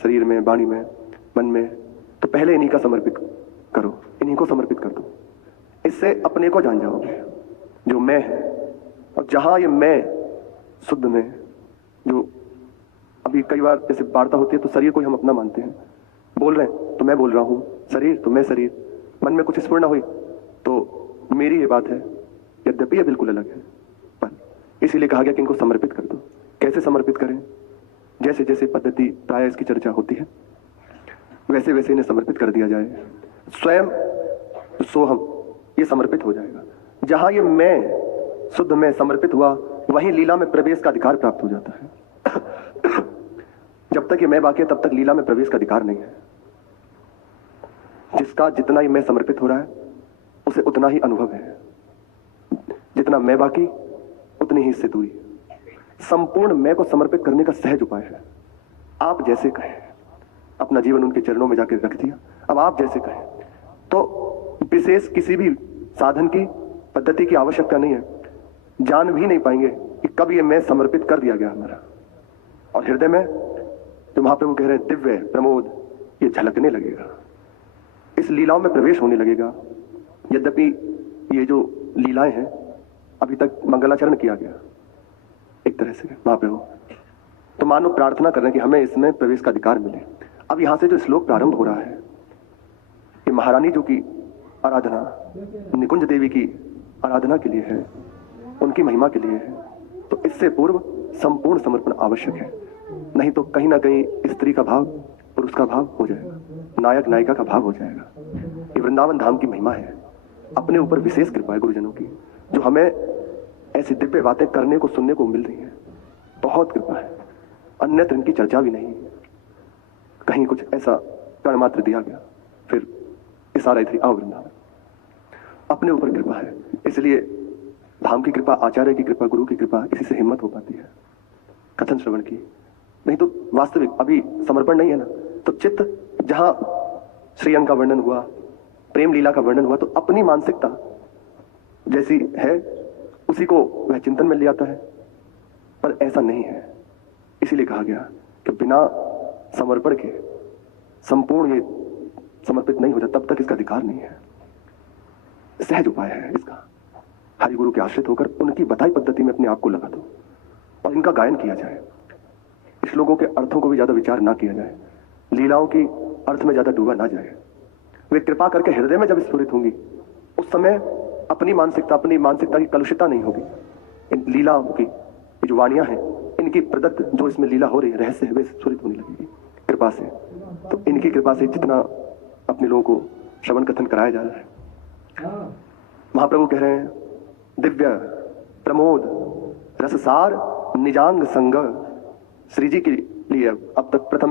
शरीर में, वाणी में, मन में, तो पहले इन्हीं का समर्पित करो, इन्हीं को समर्पित कर दो। इससे अपने को जान जाओगे जो मैं है। और जहां ये मैं शुद्ध में, जो अभी कई बार जैसे वार्ता होती है तो शरीर को हम अपना मानते हैं, बोल रहे हैं तो मैं बोल रहा हूं, शरीर तो मैं शरीर, मन में कुछ स्फुरण हुई तो मेरी ये बात है, यद्यपि ये बिल्कुल अलग है, पर इसीलिए कहा गया कि इनको समर्पित कर दो। कैसे समर्पित करें? जैसे जैसे पद्धति प्राय इसकी चर्चा होती है वैसे वैसे इन्हें समर्पित कर दिया जाए। स्वयं सोहम ये समर्पित हो जाएगा। जहां ये मैं शुद्ध में समर्पित हुआ वहीं लीला में प्रवेश का अधिकार प्राप्त हो जाता है। जब तक ये मैं बाकी है तब तक लीला में प्रवेश का अधिकार नहीं है। जिसका जितना ही मैं समर्पित हो रहा है उसे उतना ही अनुभव है, जितना मैं बाकी उतनी ही इससे दूरी। संपूर्ण मैं को समर्पित करने का सहज उपाय है। आप जैसे कहें, अपना जीवन उनके चरणों में जाकर रख दिया, अब आप जैसे कहें, तो विशेष किसी भी साधन की पद्धति की आवश्यकता नहीं है। जान भी नहीं पाएंगे कि कब ये मैं समर्पित कर दिया गया हमारा। और हृदय में जो महाप्रभु कह रहे हैं दिव्य प्रमोद, ये झलकने लगेगा, इस लीलाओं में प्रवेश होने लगेगा। यद्यपि ये जो लीलाएं हैं अभी तक मंगलाचरण किया गया एक तरह से महाप्रभु, तो मानो प्रार्थना कर रहे हैं कि हमें इसमें प्रवेश का अधिकार मिले। अब यहां से जो श्लोक प्रारंभ हो रहा है ये महारानी जो की आराधना निकुंज देवी की आराधना के लिए है, उनकी महिमा के लिए है, तो इससे पूर्व संपूर्ण समर्पण आवश्यक है। नहीं तो कहीं ना कहीं स्त्री का भाव पुरुष का भाव हो जाएगा, नायक नायिका का भाव हो जाएगा। ये वृंदावन धाम की महिमा है, अपने ऊपर विशेष कृपा है गुरुजनों की, जो हमें ऐसी दिव्य बातें करने को सुनने को मिल रही है। बहुत कृपा है, अन्यत्र इनकी चर्चा भी नहीं। कहीं कुछ ऐसा कण मात्र दिया गया फिर इशारा थी आओ वृंदावन, अपने ऊपर कृपा है। इसलिए धाम की कृपा, आचार्य की कृपा, गुरु की कृपा, इसी से हिम्मत हो पाती है कथन श्रवण की। नहीं तो वास्तविक अभी समर्पण नहीं है ना, तो चित्त जहां श्रीअंग का वर्णन हुआ, प्रेम लीला का वर्णन हुआ, तो अपनी मानसिकता जैसी है उसी को वह चिंतन में ले आता है, पर ऐसा नहीं है। इसीलिए कहा गया कि बिना समर्पण के संपूर्ण ये समर्पित नहीं हो जाता, तब तक इसका अधिकार नहीं है। सहज उपाय है इसका, हरि गुरु के आश्रित होकर उनकी बताई पद्धति में अपने आप को लगा दो और इनका गायन किया जाए। श्लोकों के अर्थों को भी ज्यादा विचार ना किया जाए, लीलाओं की अर्थ में ज्यादा डूबा ना जाए। वे कृपा करके हृदय में जब स्फुरित होंगी उस समय अपनी मानसिकता की कलुषिता नहीं होगी। इन लीलाओं की जो वाणियां हैं, इनकी प्रदत्त जो इसमें लीला हो रही है, रहस्य है, वे स्फुरित होने लगेगी कृपा से। तो इनकी कृपा से जितना अपने लोगों को श्रवण कथन कराया जा रहा है, महाप्रभु कह रहे हैं दिव्य प्रमोद रससार निजांग संग। श्री जी के लिए अब तक प्रथम